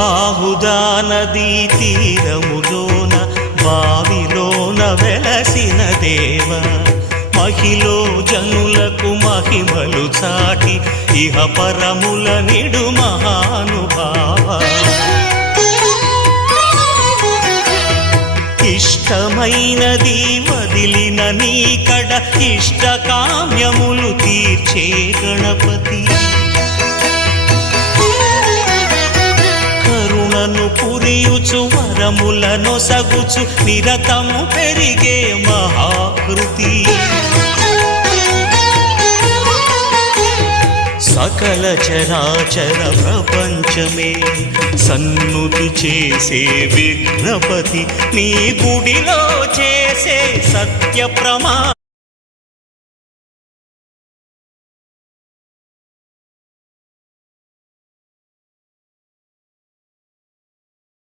బాహుదా నదీ తీరములోన బావిలోన వెలసిన దేవ మహిలో జనులకు మహిమలు చాటి ఇహ పరముల నిడు మహానుభావ ఇష్టమైనది వదిలిన నీకడ ఇష్టకామ్యములు తీర్చే గణపతి కరుణను పురియుచు వరములను సగుచు నిరతము పెరిగే మహాకృతి సకల చరాచర ప్రపంచమే సన్నుతి చేసే విఘ్నపతి నీ గుడిలో చేసే సత్య ప్రమా